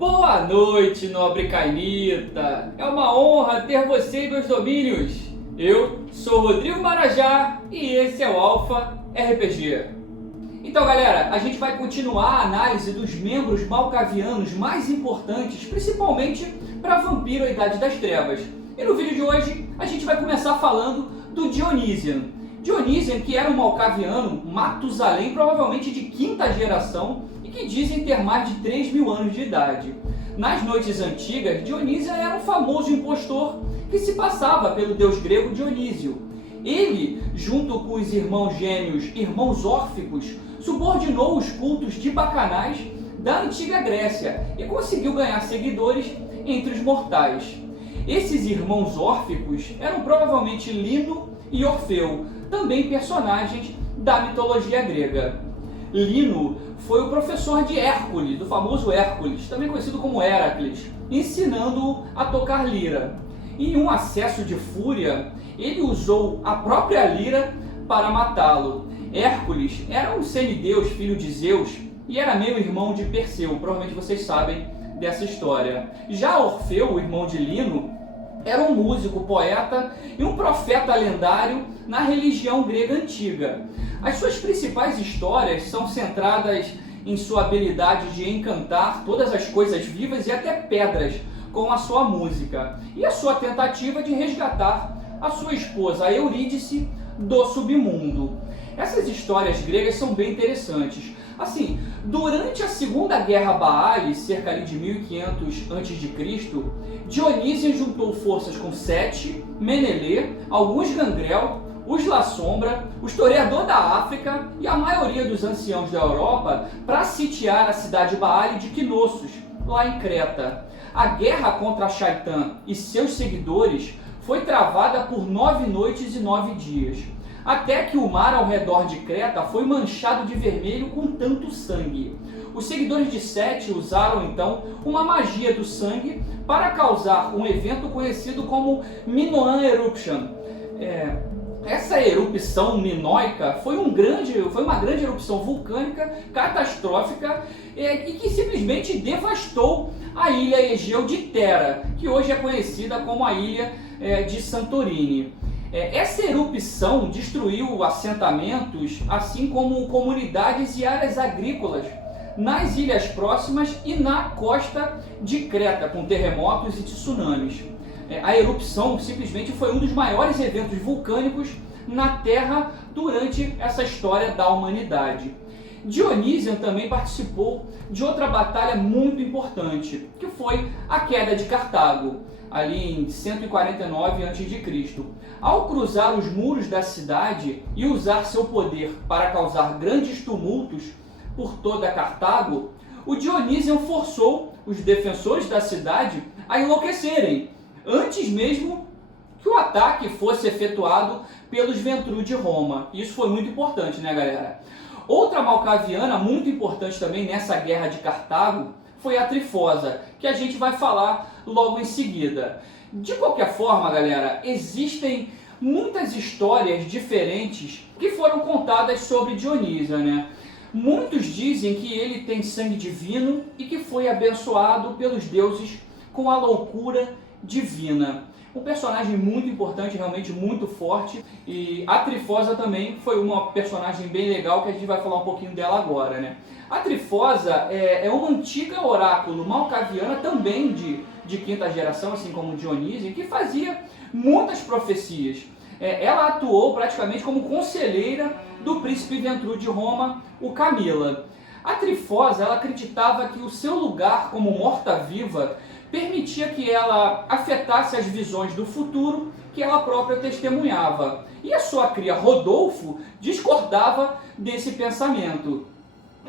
Boa noite, nobre Cainita! É uma honra ter você em meus domínios. Eu sou Rodrigo Marajá e esse é o Alpha RPG. Então, galera, a gente vai continuar a análise dos membros malkavianos mais importantes, principalmente para Vampiro a Idade das Trevas. E no vídeo de hoje, a gente vai começar falando do Dionysian. Dionysian, que era um malkaviano Matusalém, provavelmente de quinta geração, e que dizem ter mais de 3.000 anos de idade. Nas noites antigas, Dionysian era um famoso impostor que se passava pelo deus grego Dionísio. Ele, junto com os irmãos gêmeos, irmãos órficos, subordinou os cultos de bacanais da antiga Grécia e conseguiu ganhar seguidores entre os mortais. Esses irmãos órficos eram provavelmente Lino e Orfeu, também personagens da mitologia grega. Lino foi o professor de Hércules, do famoso Hércules, também conhecido como Heracles, ensinando-o a tocar lira. Em um acesso de fúria, ele usou a própria lira para matá-lo. Hércules era um semideus, filho de Zeus, e era meio irmão de Perseu, provavelmente vocês sabem dessa história. Já Orfeu, o irmão de Lino, era um músico, poeta e um profeta lendário na religião grega antiga. As suas principais histórias são centradas em sua habilidade de encantar todas as coisas vivas e até pedras com a sua música, e a sua tentativa de resgatar a sua esposa Eurídice do submundo. Essas histórias gregas são bem interessantes. Assim, durante a Segunda Guerra Baali, cerca de 1500 a.C., Dionysian juntou forças com Sete, Menelê, alguns Gangrel, os La Sombra, o historiador da África e a maioria dos anciãos da Europa para sitiar a cidade Baali de Knossos, lá em Creta. A guerra contra Shaitan e seus seguidores foi travada por 9 noites e 9 dias, até que o mar ao redor de Creta foi manchado de vermelho com tanto sangue. Os seguidores de Sete usaram então uma magia do sangue para causar um evento conhecido como Minoan Eruption. Essa erupção minoica foi uma grande erupção vulcânica catastrófica e que simplesmente devastou a ilha Egeu de Thera, que hoje é conhecida como a ilha de Santorini. Essa erupção destruiu assentamentos, assim como comunidades e áreas agrícolas nas ilhas próximas e na costa de Creta, com terremotos e tsunamis. A erupção simplesmente foi um dos maiores eventos vulcânicos na Terra durante essa história da humanidade. Dionysian também participou de outra batalha muito importante, que foi a queda de Cartago, ali em 149 a.C. Ao cruzar os muros da cidade e usar seu poder para causar grandes tumultos por toda Cartago, o Dionysian forçou os defensores da cidade a enlouquecerem, antes mesmo que o ataque fosse efetuado pelos Ventru de Roma. Isso foi muito importante, né, galera? Outra malkaviana muito importante também nessa guerra de Cartago foi a Trifosa, que a gente vai falar logo em seguida. De qualquer forma, galera, existem muitas histórias diferentes que foram contadas sobre Dionysian, né? Muitos dizem que ele tem sangue divino e que foi abençoado pelos deuses com a loucura divina. Um personagem muito importante, realmente muito forte, e a Trifosa também foi uma personagem bem legal que a gente vai falar um pouquinho dela agora, né? A Trifosa é uma antiga oráculo malkaviana também de quinta geração, assim como Dionysian, que fazia muitas profecias. Ela atuou praticamente como conselheira do príncipe Ventru de Roma, o Camila. A Trifosa, ela acreditava que o seu lugar como morta-viva permitia que ela afetasse as visões do futuro que ela própria testemunhava. E a sua cria Rodolfo discordava desse pensamento.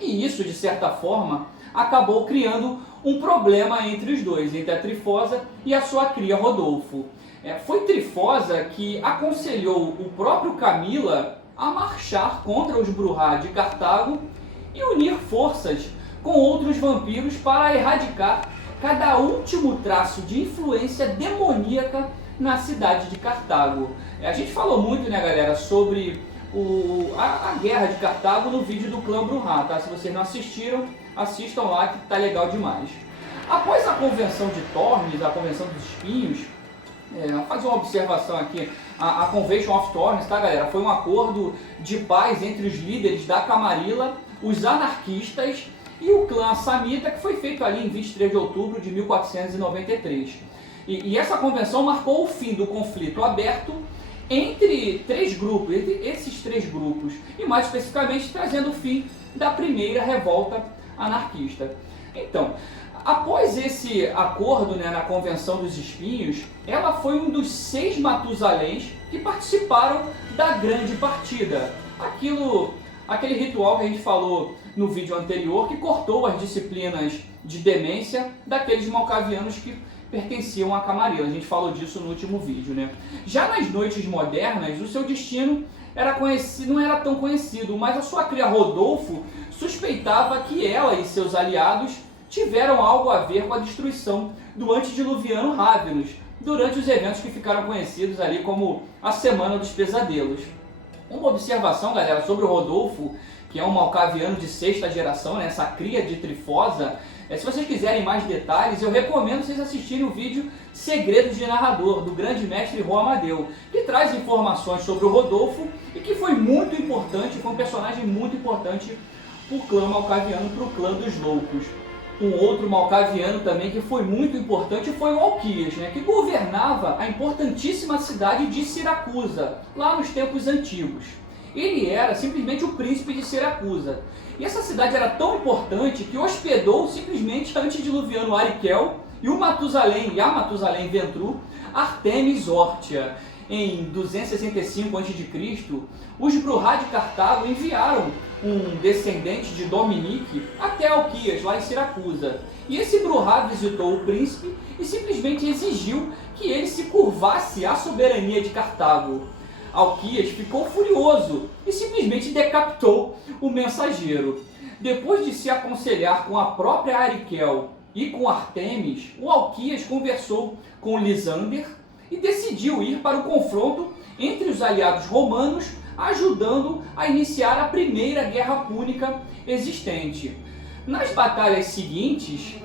E isso, de certa forma, acabou criando um problema entre os dois, entre a Trifosa e a sua cria Rodolfo. Foi Trifosa que aconselhou o próprio Camila a marchar contra os Brujá de Cartago e unir forças com outros vampiros para erradicar cada último traço de influência demoníaca na cidade de Cartago. A gente falou muito, né, galera, sobre a guerra de Cartago no vídeo do clã Brujá, tá? Se vocês não assistiram, assistam lá que tá legal demais. Após a Convenção de Tormes, a Convenção dos Espinhos, vou fazer uma observação aqui, a Convention of Tormes, tá galera, foi um acordo de paz entre os líderes da Camarilla, os anarquistas e o clã Samnita, que foi feito ali em 23 de outubro de 1493. E essa convenção marcou o fim do conflito aberto entre esses três grupos, e mais especificamente trazendo o fim da primeira revolta anarquista. Então, após esse acordo, na Convenção dos Espinhos, ela foi um dos 6 Matusaléns que participaram da Grande Partida. Aquele ritual que a gente falou no vídeo anterior, que cortou as disciplinas de demência daqueles malcavianos que pertenciam à Camarilla. A gente falou disso no último vídeo, Já nas noites modernas, o seu destino não era tão conhecido, mas a sua cria Rodolfo suspeitava que ela e seus aliados tiveram algo a ver com a destruição do antediluviano Ravenous, durante os eventos que ficaram conhecidos ali como a Semana dos Pesadelos. Uma observação, galera, sobre o Rodolfo, que é um malcaviano de 6ª geração, essa cria de Trifosa. Se vocês quiserem mais detalhes, eu recomendo vocês assistirem o vídeo Segredos de Narrador, do grande mestre Rô Amadeu, que traz informações sobre o Rodolfo e que foi muito importante, foi um personagem muito importante para o clã malcaviano, para o clã dos loucos. Um outro malcaviano também que foi muito importante foi o Alquias, que governava a importantíssima cidade de Siracusa, lá nos tempos antigos. Ele era simplesmente o príncipe de Siracusa. E essa cidade era tão importante que hospedou simplesmente a antediluviano Arikel e a Matusalém Ventru, Artemis Ortia. Em 265 a.C., os Brujá de Cartago enviaram um descendente de Dominique até Alquias, lá em Siracusa. E esse Brujá visitou o príncipe e simplesmente exigiu que ele se curvasse à soberania de Cartago. Alquias ficou furioso e simplesmente decapitou o mensageiro. Depois de se aconselhar com a própria Arikel e com Artemis, o Alquias conversou com Lisander e decidiu ir para o confronto entre os aliados romanos, ajudando a iniciar a primeira guerra púnica existente. Nas batalhas seguintes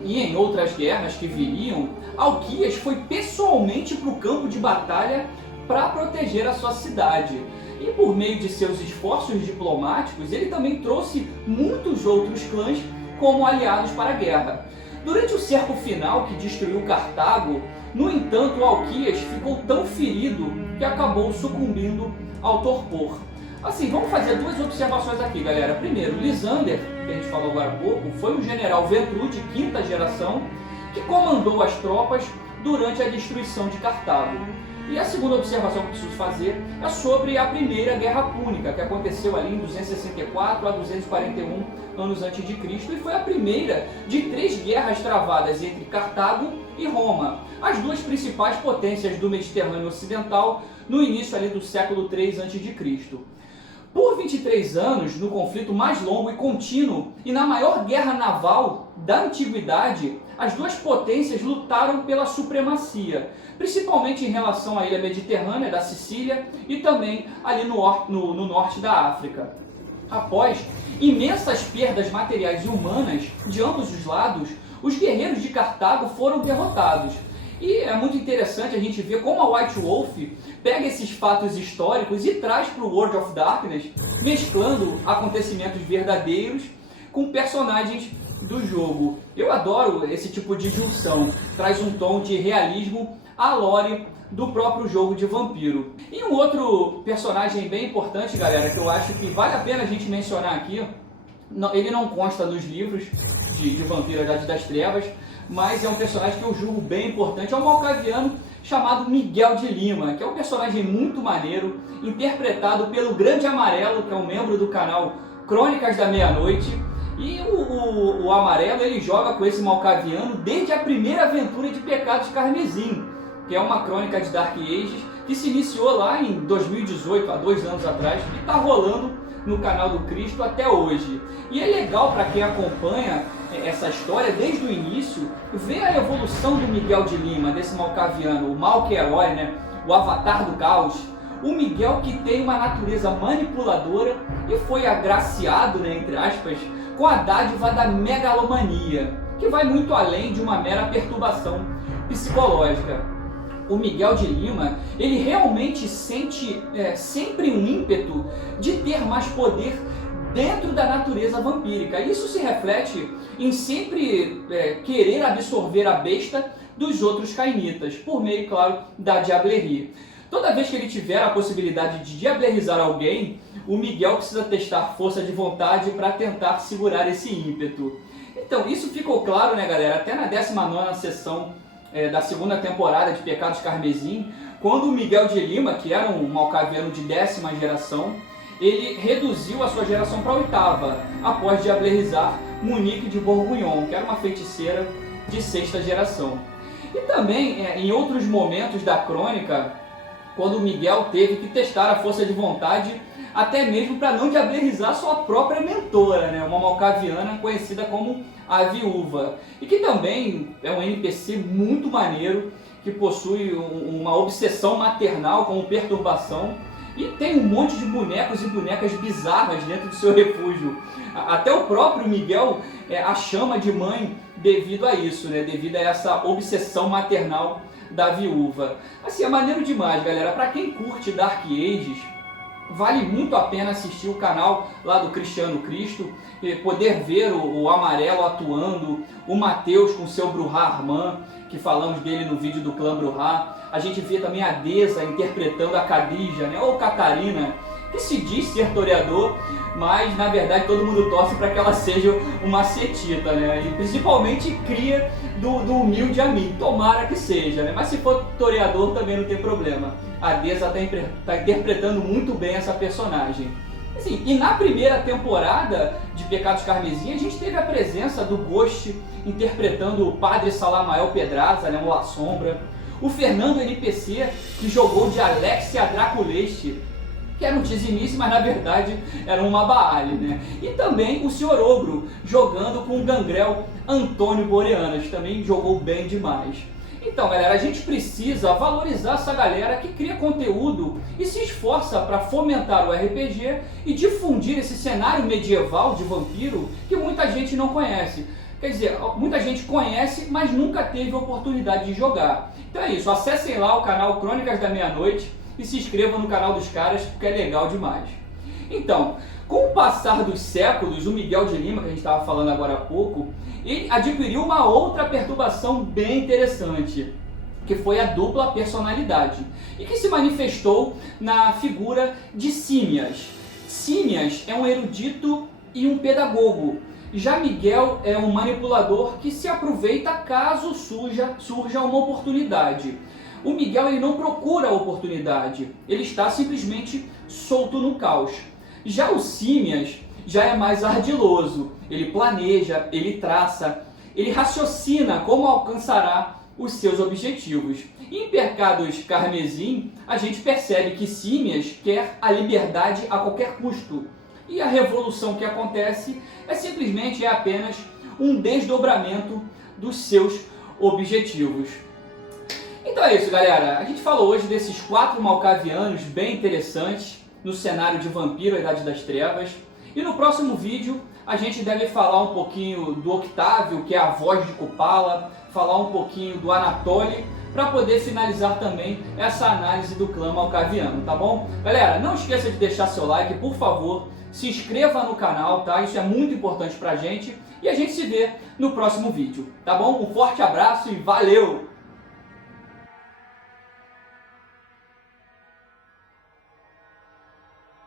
e em outras guerras que viriam, Alquias foi pessoalmente para o campo de batalha para proteger a sua cidade. E por meio de seus esforços diplomáticos, ele também trouxe muitos outros clãs como aliados para a guerra. Durante o cerco final que destruiu Cartago, no entanto, Alquias ficou tão ferido que acabou sucumbindo ao torpor. Assim, vamos fazer 2 observações aqui, galera. Primeiro, Lisander, que a gente falou agora há pouco, foi um general Ventru de 5ª geração que comandou as tropas durante a destruição de Cartago. E a segunda observação que preciso fazer é sobre a Primeira Guerra Púnica, que aconteceu ali em 264 a 241 anos antes de Cristo, e foi a primeira de 3 guerras travadas entre Cartago e Roma, as 2 principais potências do Mediterrâneo Ocidental no início ali do século 3 a.C. Por 23 anos, no conflito mais longo e contínuo e na maior guerra naval da antiguidade, as 2 potências lutaram pela supremacia, principalmente em relação à ilha mediterrânea da Sicília e também ali no norte da África. Após imensas perdas materiais e humanas de ambos os lados, os guerreiros de Cartago foram derrotados. E é muito interessante a gente ver como a White Wolf pega esses fatos históricos e traz para o World of Darkness, mesclando acontecimentos verdadeiros com personagens do jogo. Eu adoro esse tipo de junção, traz um tom de realismo à lore do próprio jogo de vampiro. E um outro personagem bem importante, galera, que eu acho que vale a pena a gente mencionar aqui, ele não consta nos livros de Vampiro, a Idade das Trevas, mas é um personagem que eu julgo bem importante, é um malcaviano chamado Miguel de Lima, que é um personagem muito maneiro, interpretado pelo Grande Amarelo, que é um membro do canal Crônicas da Meia-Noite. E o Amarelo, ele joga com esse malcaviano desde a primeira aventura de Pecados Carmesim, que é uma crônica de Dark Ages, que se iniciou lá em 2018, há 2 anos atrás, e está rolando no canal do Cristo até hoje. E é legal para quem acompanha essa história desde o início, ver a evolução do Miguel de Lima, desse malcaviano, o mal que é herói, o avatar do caos. O Miguel que tem uma natureza manipuladora e foi agraciado, entre aspas, com a dádiva da megalomania. que vai muito além de uma mera perturbação psicológica. O Miguel de Lima, ele realmente sente sempre um ímpeto de ter mais poder dentro da natureza vampírica. Isso se reflete em sempre querer absorver a besta dos outros cainitas, por meio, claro, da diablerie. Toda vez que ele tiver a possibilidade de diablerizar alguém, o Miguel precisa testar força de vontade para tentar segurar esse ímpeto. Então, isso ficou claro, né, galera, até na 19ª sessão da segunda temporada de Pecados Carmesim, quando o Miguel de Lima, que era um malcaviano de 10ª geração, ele reduziu a sua geração para a 8ª, após diablerizar Monique de Bourguignon, que era uma feiticeira de 6ª geração. E também, em outros momentos da crônica, quando o Miguel teve que testar a força de vontade, até mesmo para não diablerizar sua própria mentora, né? Uma malcaviana conhecida como a Viúva, e que também é um NPC muito maneiro, que possui uma obsessão maternal como perturbação, e tem um monte de bonecos e bonecas bizarras dentro do seu refúgio. Até o próprio Miguel a chama de mãe devido a isso, né? Devido a essa obsessão maternal da Viúva. Assim, é maneiro demais, galera. Para quem curte Dark Ages, vale muito a pena assistir o canal lá do Cristiano Cristo, e poder ver o Amarelo atuando, o Matheus com seu Bruhá Armand, que falamos dele no vídeo do clã Bruhá. A gente vê também a Deza interpretando a Khadija, né, ou Catarina, que se diz ser toreador, mas na verdade todo mundo torce para que ela seja uma setita, né? E principalmente cria do humilde Amin, tomara que seja, né? Mas se for toreador também não tem problema. A Deza está interpretando muito bem essa personagem. Assim, e na primeira temporada de Pecados Carmesim, a gente teve a presença do Ghost interpretando o Padre Salamael Pedraza, né, o La Sombra. O Fernando NPC, que jogou de Alexia Draculeste, que era um dizimice, mas na verdade era uma Baale, né? E também o Sr. Ogro, jogando com o Gangrel Antônio Boreanas, também jogou bem demais. Então, galera, a gente precisa valorizar essa galera que cria conteúdo e se esforça para fomentar o RPG e difundir esse cenário medieval de vampiro que muita gente não conhece. Quer dizer, muita gente conhece, mas nunca teve oportunidade de jogar. Então é isso, acessem lá o canal Crônicas da Meia-Noite e se inscrevam no canal dos caras, porque é legal demais. Então, com o passar dos séculos, o Miguel de Lima, que a gente estava falando agora há pouco, ele adquiriu uma outra perturbação bem interessante, que foi a dupla personalidade, e que se manifestou na figura de Símias. Símias é um erudito e um pedagogo. Já Miguel é um manipulador que se aproveita caso surja uma oportunidade. O Miguel ele não procura a oportunidade, ele está simplesmente solto no caos. Já o Símias já é mais ardiloso, ele planeja, ele traça, ele raciocina como alcançará os seus objetivos. E em Pecados Carmesim, a gente percebe que Símias quer a liberdade a qualquer custo. E a revolução que acontece é apenas um desdobramento dos seus objetivos. Então é isso, galera. A gente falou hoje desses 4 malcavianos bem interessantes no cenário de Vampiro, a Idade das Trevas. E no próximo vídeo a gente deve falar um pouquinho do Octávio, que é a voz de Kupala, falar um pouquinho do Anatoly, para poder finalizar também essa análise do clã malcaviano, tá bom? Galera, não esqueça de deixar seu like, por favor. Se inscreva no canal, tá? Isso é muito importante pra gente. E a gente se vê no próximo vídeo, tá bom? Um forte abraço e valeu!